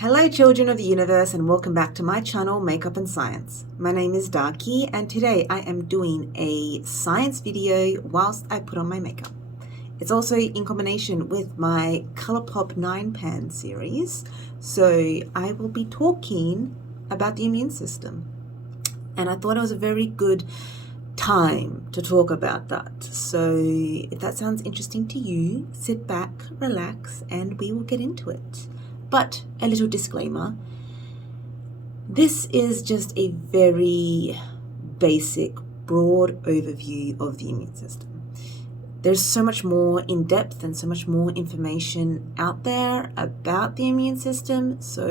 Hello children of the universe and welcome back to my channel Makeup and Science. My name is Darky and today I am doing a science video whilst I put on my makeup. It's also in combination with my Colourpop 9-pan series, so I will be talking about the immune system. And I thought it was a very good time to talk about that. So if that sounds interesting to you, sit back, relax, and we will get into it. But a little disclaimer, this is just a very basic, broad overview of the immune system. There's so much more in depth and so much more information out there about the immune system. So,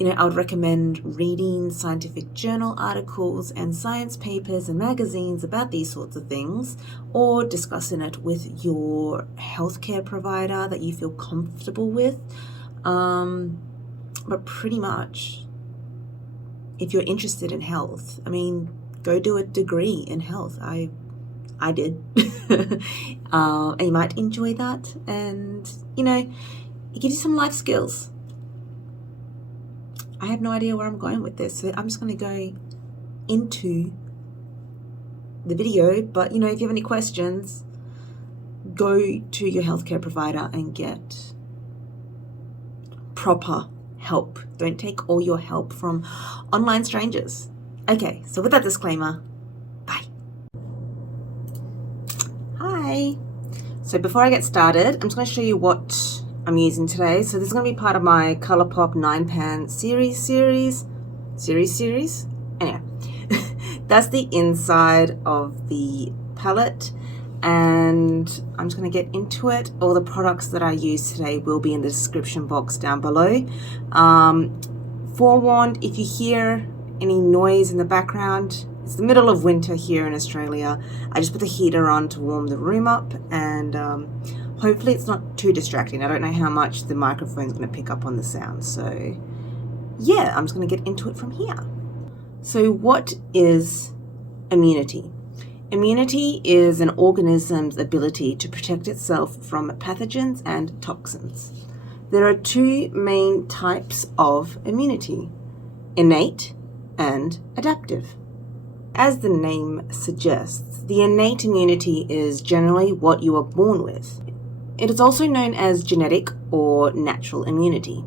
I would recommend reading scientific journal articles and science papers and magazines about these sorts of things, or discussing it with your healthcare provider that you feel comfortable with. But pretty much, if you're interested in health, go do a degree in health. I did. And you might enjoy that, and it gives you some life skills. I have no idea where I'm going with this, so I'm just going to go into the video. But if you have any questions, go to your healthcare provider and get proper help. Don't take all your help from online strangers. Okay, so with that disclaimer, bye. Hi. So before I get started, I'm just going to show you what I'm using today. So this is going to be part of my Colourpop 9-pan series. Anyway, that's the inside of the palette. And I'm just going to get into it. All the products that I use today will be in the description box down below. Forewarned, if you hear any noise in the background, it's the middle of winter here in Australia. I just put the heater on to warm the room up, and hopefully it's not too distracting. I don't know how much the microphone's going to pick up on the sound. So yeah, I'm just going to get into it from here. So what is immunity? Immunity is an organism's ability to protect itself from pathogens and toxins. There are two main types of immunity: innate and adaptive. As the name suggests, the innate immunity is generally what you are born with. It is also known as genetic or natural immunity.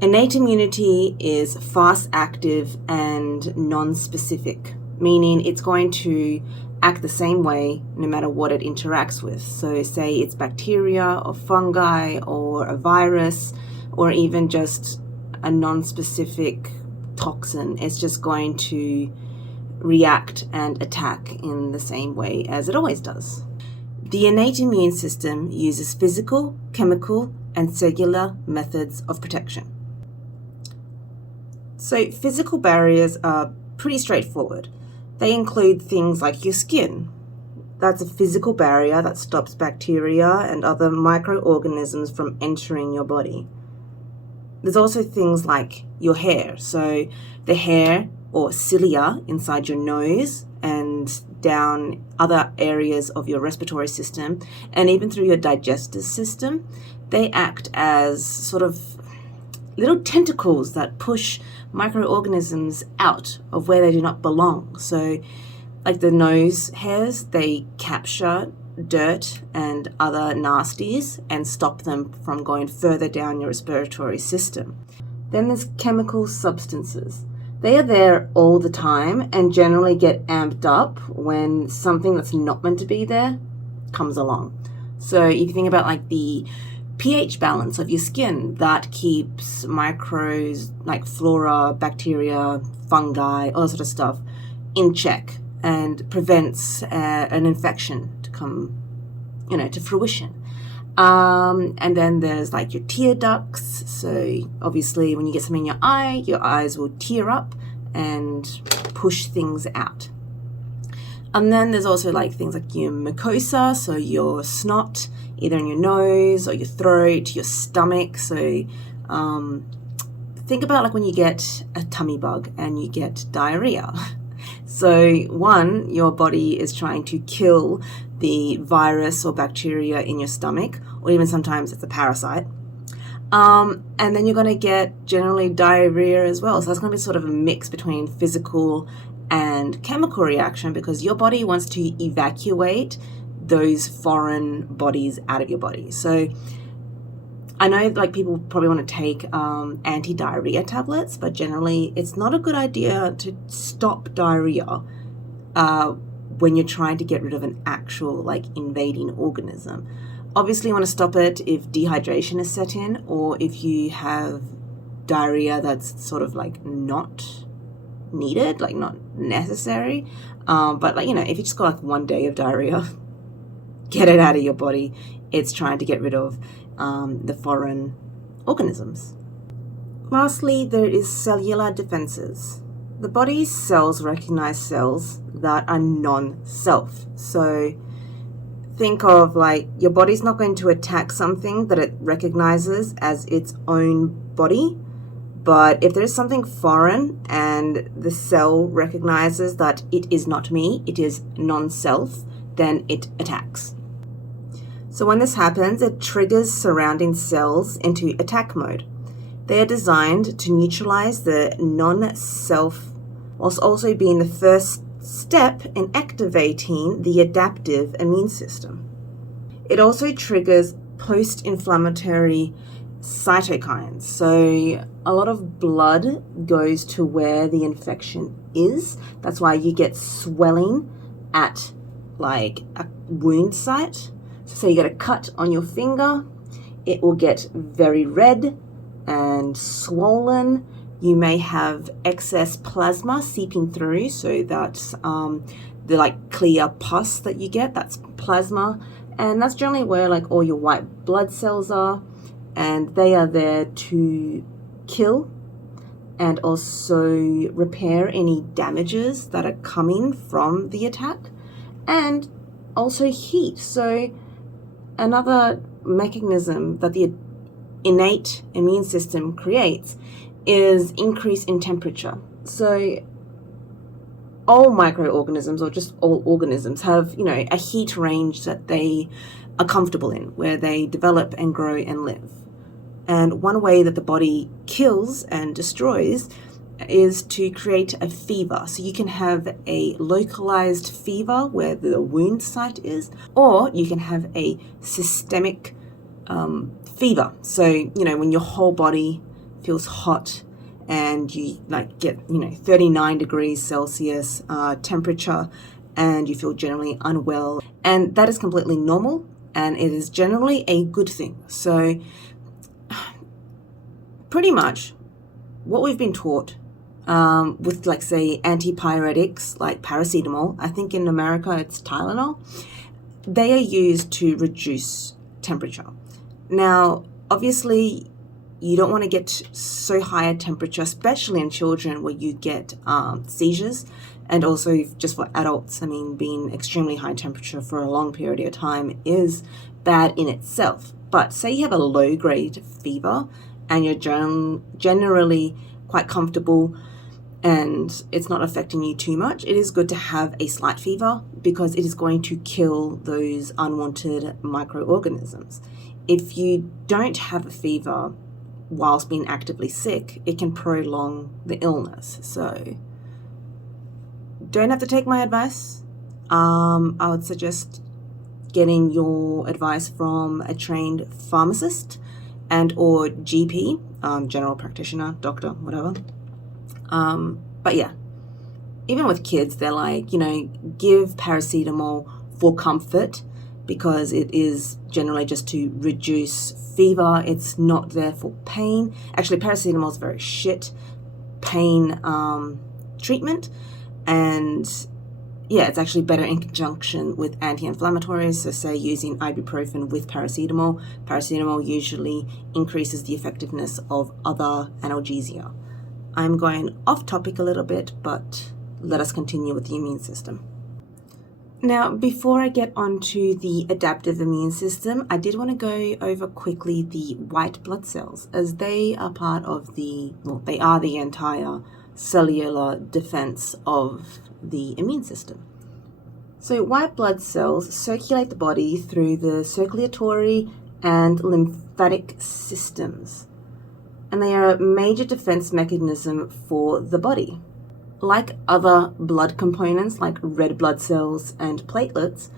Innate immunity is fast active and non-specific, meaning it's going to act the same way no matter what it interacts with. So say it's bacteria or fungi or a virus or even just a non-specific toxin, it's just going to react and attack in the same way as it always does. The innate immune system uses physical, chemical, and cellular methods of protection. So physical barriers are pretty straightforward. They include things like your skin. That's a physical barrier that stops bacteria and other microorganisms from entering your body. There's also things like your hair. So the hair or cilia inside your nose and down other areas of your respiratory system, and even through your digestive system, they act as sort of little tentacles that push microorganisms out of where they do not belong. So like the nose hairs, they capture dirt and other nasties and stop them from going further down your respiratory system. Then there's chemical substances. They are there all the time and generally get amped up when something that's not meant to be there comes along. So if you think about like the pH balance of your skin, that keeps microbes like flora, bacteria, fungi, all that sort of stuff in check and prevents an infection to come, to fruition. And then there's like your tear ducts. So obviously when you get something in your eyes will tear up and push things out. And then there's also like things like your mucosa, so your snot, either in your nose or your throat, your stomach. So think about like when you get a tummy bug and you get diarrhea. So one, your body is trying to kill the virus or bacteria in your stomach, or even sometimes it's a parasite. And then you're going to get generally diarrhea as well. So that's going to be sort of a mix between physical and chemical reaction, because your body wants to evacuate those foreign bodies out of your body. So I know like people probably want to take anti-diarrhea tablets, but generally it's not a good idea to stop diarrhea when you're trying to get rid of an actual like invading organism. Obviously you want to stop it if dehydration is set in, or if you have diarrhea that's sort of like not needed, like not necessary. But like, you know, if you just got like 1 day of diarrhea, get it out of your body. It's trying to get rid of the foreign organisms. Lastly, there is cellular defenses. The body's cells recognize cells that are non-self. So think of like your body's not going to attack something that it recognizes as its own body. But if there is something foreign and the cell recognizes that it is not me, it is non-self, then it attacks. So when this happens, it triggers surrounding cells into attack mode. They are designed to neutralize the non-self, whilst also being the first step in activating the adaptive immune system. It also triggers post-inflammatory cytokines. So a lot of blood goes to where the infection is. That's why you get swelling at like a wound site. So you get a cut on your finger, it will get very red and swollen. You may have excess plasma seeping through, so that's the like clear pus that you get, that's plasma. And that's generally where like all your white blood cells are, and they are there to kill and also repair any damages that are coming from the attack, and also heat. So another mechanism that the innate immune system creates is increase in temperature. So all microorganisms, or just all organisms, have, you know, a heat range that they are comfortable in, where they develop and grow and live. And one way that the body kills and destroys is to create a fever. So you can have a localized fever where the wound site is, or you can have a systemic fever. So, you know, when your whole body feels hot and you like get, you know, 39 degrees Celsius temperature, and you feel generally unwell, and that is completely normal, and it is generally a good thing. So pretty much what we've been taught with, like, say, antipyretics like paracetamol, I think in America it's Tylenol, they are used to reduce temperature. Now, obviously, you don't want to get so high a temperature, especially in children, where you get seizures. And also just for adults, I mean, being extremely high temperature for a long period of time is bad in itself. But say you have a low-grade fever and you're generally quite comfortable and it's not affecting you too much, it is good to have a slight fever, because it is going to kill those unwanted microorganisms. If you don't have a fever whilst being actively sick, it can prolong the illness. So don't have to take my advice. I would suggest getting your advice from a trained pharmacist and or GP, general practitioner, doctor, whatever. But yeah, even with kids, they're like, you know, give paracetamol for comfort, because it is generally just to reduce fever. It's not there for pain. Actually, paracetamol is very shit pain treatment. And yeah, it's actually better in conjunction with anti-inflammatories. So say using ibuprofen with paracetamol. Paracetamol usually increases the effectiveness of other analgesia. I'm going off topic a little bit, but let us continue with the immune system. Now, before I get onto the adaptive immune system, I did want to go over quickly the white blood cells, as they are part of they are the entire cellular defense of the immune system. So white blood cells circulate the body through the circulatory and lymphatic systems. and they are a major defense mechanism for the body. Like other blood components like red blood cells and platelets,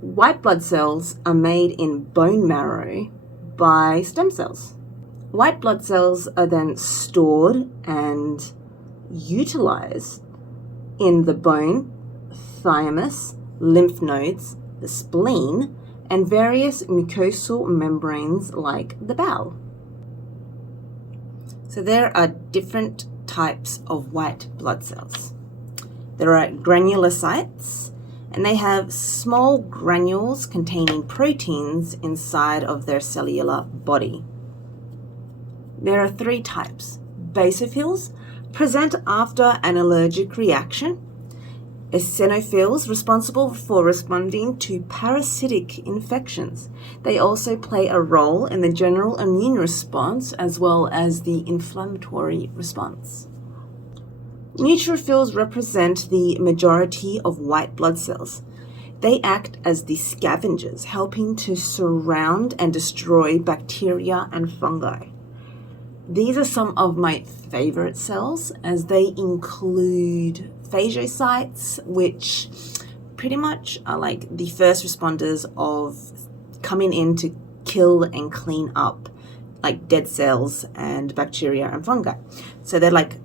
white blood cells are made in bone marrow by stem cells. White blood cells are then stored and utilized in the bone, thymus, lymph nodes, the spleen, and various mucosal membranes like the bowel. So there are different types of white blood cells. There are granulocytes, and they have small granules containing proteins inside of their cellular body. There are 3 types. Basophils present after an allergic reaction. Eosinophils responsible for responding to parasitic infections. They also play a role in the general immune response as well as the inflammatory response. Neutrophils represent the majority of white blood cells. They act as the scavengers, helping to surround and destroy bacteria and fungi. These are some of my favorite cells, as they include phagocytes, which pretty much are like the first responders of coming in to kill and clean up like dead cells and bacteria and fungi. So they're like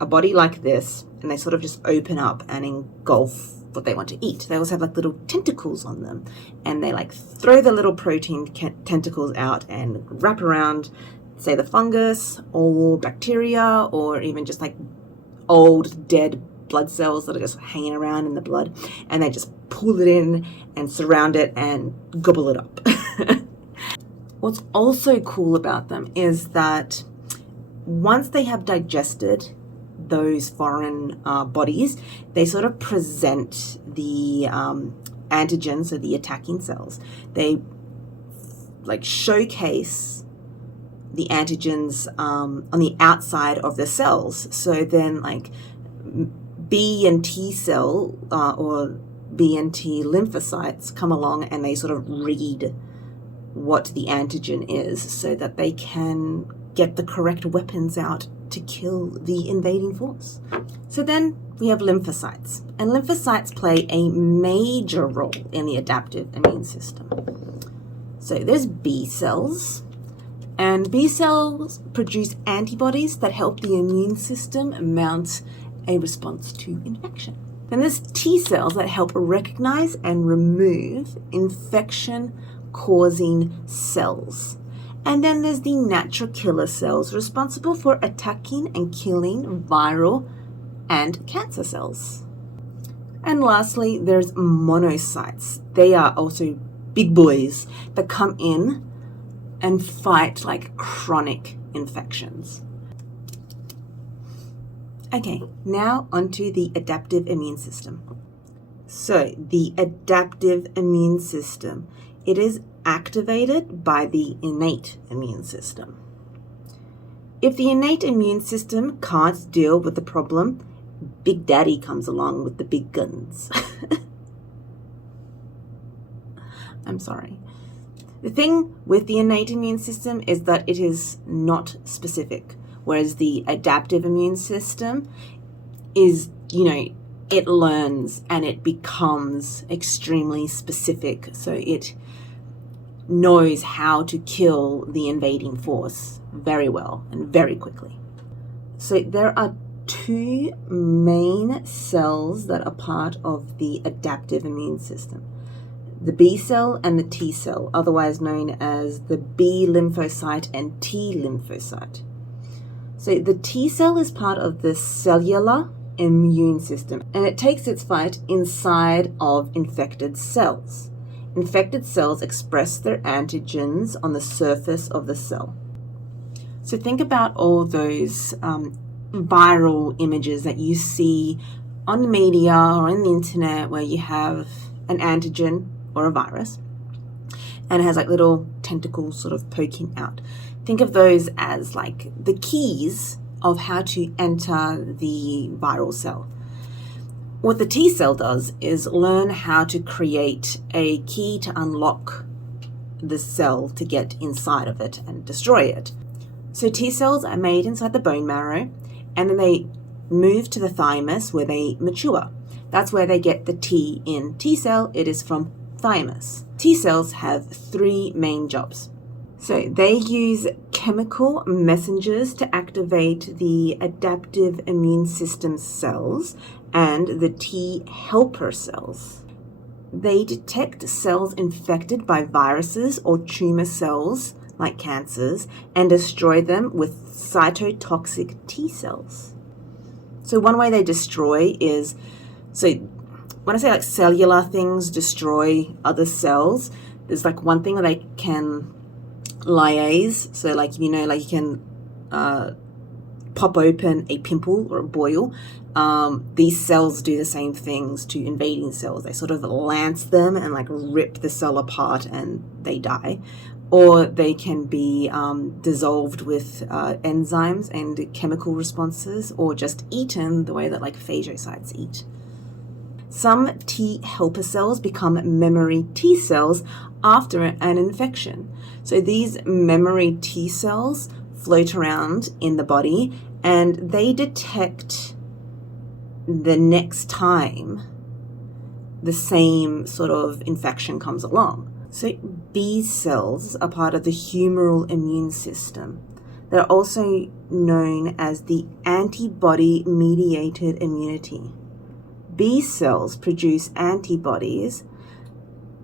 a body like this, and they sort of just open up and engulf what they want to eat. They also have like little tentacles on them, and they like throw the little protein tentacles out and wrap around, say, the fungus or bacteria, or even just like old dead blood cells that are just hanging around in the blood, and they just pull it in and surround it and gobble it up. What's also cool about them is that once they have digested those foreign bodies, they sort of present the antigens, so the attacking cells. They like showcase the antigens on the outside of the cells. So then like B and T cell or B and T lymphocytes come along, and they sort of read what the antigen is so that they can get the correct weapons out to kill the invading force. So then we have lymphocytes, and lymphocytes play a major role in the adaptive immune system. So there's B cells, and B cells produce antibodies that help the immune system mount a response to infection. Then there's T cells that help recognize and remove infection-causing cells. And then there's the natural killer cells responsible for attacking and killing viral and cancer cells. And lastly, there's monocytes. They are also big boys that come in and fight like chronic infections. Okay, now onto the adaptive immune system. So the adaptive immune system, it is activated by the innate immune system. If the innate immune system can't deal with the problem, Big Daddy comes along with the big guns. I'm sorry. The thing with the innate immune system is that it is not specific, whereas the adaptive immune system is, it learns and it becomes extremely specific. So it knows how to kill the invading force very well and very quickly. So there are 2 main cells that are part of the adaptive immune system: the B cell and the T cell, otherwise known as the B lymphocyte and T lymphocyte. So the T cell is part of the cellular immune system, and it takes its fight inside of infected cells. Infected cells express their antigens on the surface of the cell. So think about all those viral images that you see on the media or on the internet where you have an antigen or a virus and it has like little tentacles sort of poking out. Think of those as like the keys of how to enter the viral cell. What the T cell does is learn how to create a key to unlock the cell to get inside of it and destroy it. So T cells are made inside the bone marrow, and then they move to the thymus where they mature. That's where they get the T in T cell. It is from thymus. T cells have 3 main jobs. So they use chemical messengers to activate the adaptive immune system cells and the T helper cells. They detect cells infected by viruses or tumor cells, like cancers, and destroy them with cytotoxic T cells. So one way they destroy is, so when I say like cellular things destroy other cells, there's like one thing where they can lyase, so like, you know, like you can pop open a pimple or a boil. These cells do the same things to invading cells. They sort of lance them and like rip the cell apart and they die. Or they can be dissolved with enzymes and chemical responses, or just eaten the way that like phagocytes eat. Some T helper cells become memory T cells after an infection. So these memory T cells float around in the body and they detect the next time the same sort of infection comes along. So B cells are part of the humoral immune system. They're also known as the antibody-mediated immunity. B cells produce antibodies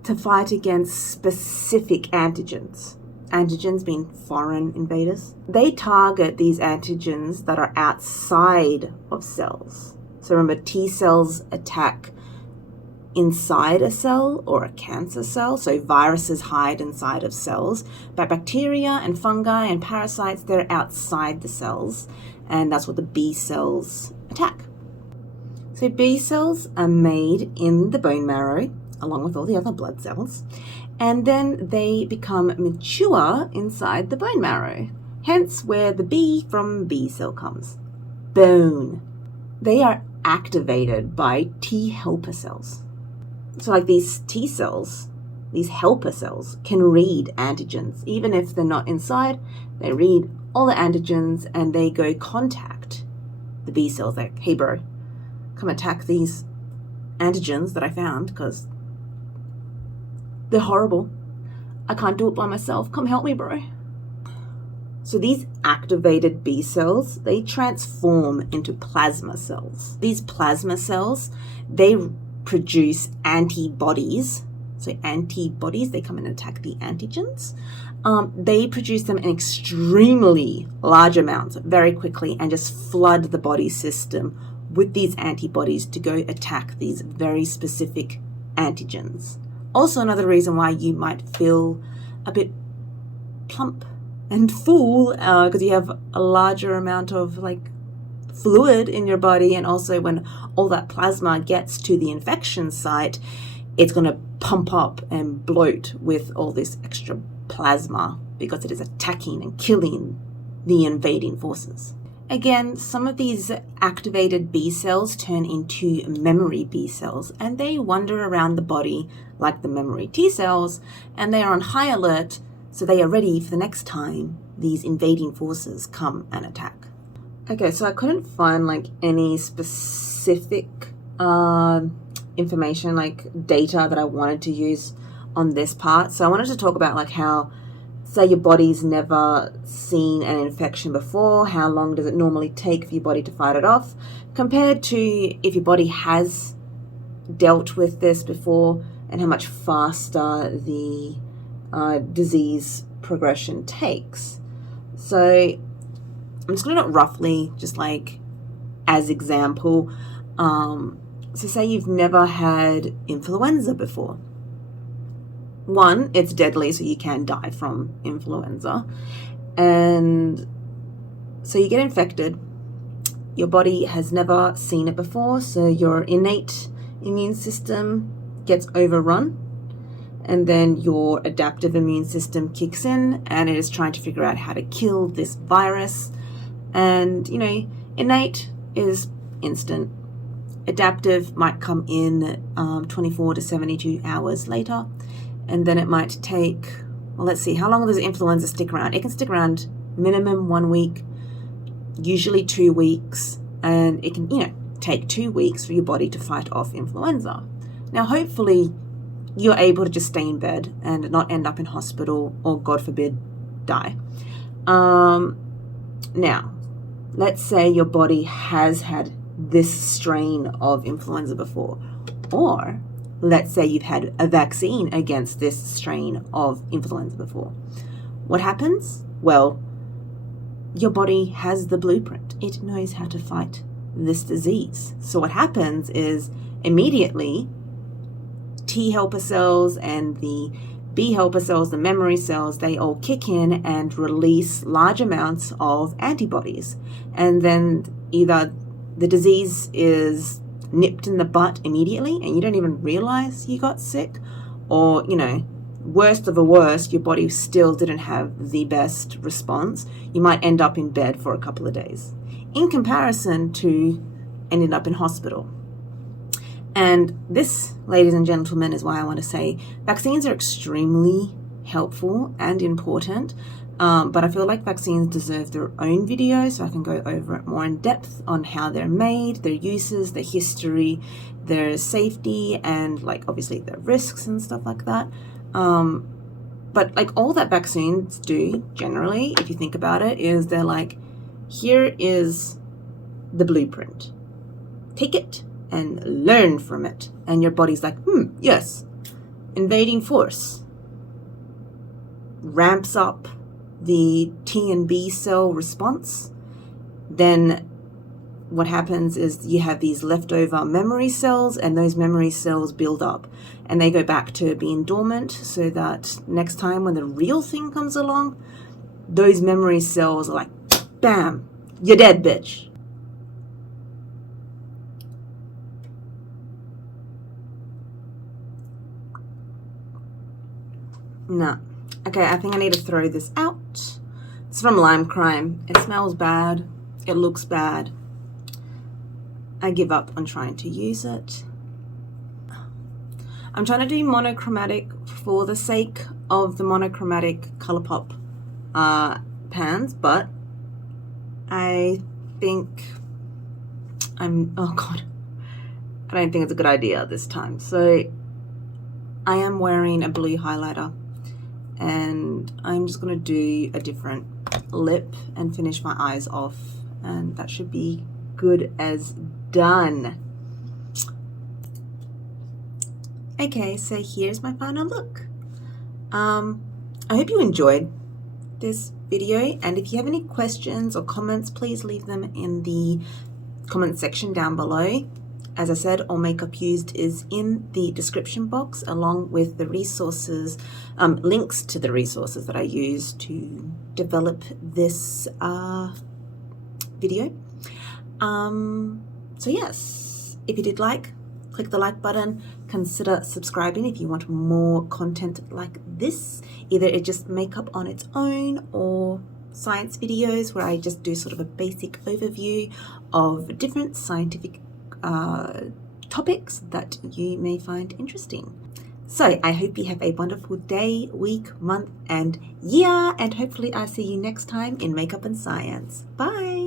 to fight against specific antigens. Antigens being foreign invaders. They target these antigens that are outside of cells. So remember, T cells attack inside a cell or a cancer cell. So viruses hide inside of cells, but bacteria and fungi and parasites, they're outside the cells, and that's what the B cells attack. So B cells are made in the bone marrow along with all the other blood cells, and then they become mature inside the bone marrow, hence where the B from B cell comes. Bone. They are activated by T helper cells. So like these T cells, these helper cells, can read antigens. Even if they're not inside, they read all the antigens and they go contact the B cells like, hey bro, come attack these antigens that I found because they're horrible. I can't do it by myself. Come help me, bro. So these activated B cells, they transform into plasma cells. These plasma cells, they produce antibodies. So antibodies, they come and attack the antigens. They produce them in extremely large amounts very quickly and just flood the body system with these antibodies to go attack these very specific antigens. Also another reason why you might feel a bit plump and full because you have a larger amount of like fluid in your body, and also when all that plasma gets to the infection site, it's going to pump up and bloat with all this extra plasma because it is attacking and killing the invading forces. Again, some of these activated B cells turn into memory B cells, and they wander around the body like the memory T cells, and they are on high alert, so they are ready for the next time these invading forces come and attack. Okay, so I couldn't find like any specific information, like data that I wanted to use on this part. So I wanted to talk about like how, say your body's never seen an infection before, how long does it normally take for your body to fight it off, compared to if your body has dealt with this before, and how much faster the disease progression takes. So I'm just going to note roughly, just like as example, so say you've never had influenza before. One, it's deadly, so you can die from influenza. And so you get infected. Your body has never seen it before, so your innate immune system gets overrun. And then your adaptive immune system kicks in, and it is trying to figure out how to kill this virus. And, you know, innate is instant. Adaptive might come in 24 to 72 hours later. And then it might take, well, let's see, how long does influenza stick around? It can stick around minimum 1 week, usually 2 weeks, and it can, take 2 weeks for your body to fight off influenza. Now, hopefully, you're able to just stay in bed and not end up in hospital or, God forbid, die. Now, let's say your body has had this strain of influenza before, or let's say you've had a vaccine against this strain of influenza before. What happens? Well, your body has the blueprint. It knows how to fight this disease. So what happens is immediately T helper cells and the B helper cells, the memory cells, they all kick in and release large amounts of antibodies. And then either the disease is nipped in the butt immediately and you don't even realize you got sick, or, worst of the worst, your body still didn't have the best response. You might end up in bed for a couple of days, in comparison to ending up in hospital. And this, ladies and gentlemen, is why I want to say vaccines are extremely helpful and important, but I feel like vaccines deserve their own video, so I can go over it more in depth on how they're made, their uses, their history, their safety, and obviously their risks and stuff like that. But all that vaccines do generally, if you think about it, is they're here is the blueprint. Take it and learn from it. And your body's yes, invading force. Ramps up the T and B cell response. Then what happens is you have these leftover memory cells, and those memory cells build up and they go back to being dormant, so that next time when the real thing comes along, those memory cells are bam, you're dead, bitch. No. Okay, I think I need to throw this out. It's from Lime Crime. It smells bad. It looks bad. I give up on trying to use it. I'm trying to do monochromatic for the sake of the monochromatic Colourpop pans, but I think I don't think it's a good idea this time. So I am wearing a blue highlighter, and I'm just going to do a different lip and finish my eyes off, and that should be good as done. Okay, so here's my final look. I hope you enjoyed this video, and if you have any questions or comments, please leave them in the comment section down below. As I said, all makeup used is in the description box, along with the resources, links to the resources that I use to develop this video. So yes, if you did click the like button, consider subscribing if you want more content like this. Either it's just makeup on its own, or science videos where I just do sort of a basic overview of different scientific topics that you may find interesting. So I hope you have a wonderful day, week, month, and year, and hopefully I'll see you next time in Makeup and Science. Bye!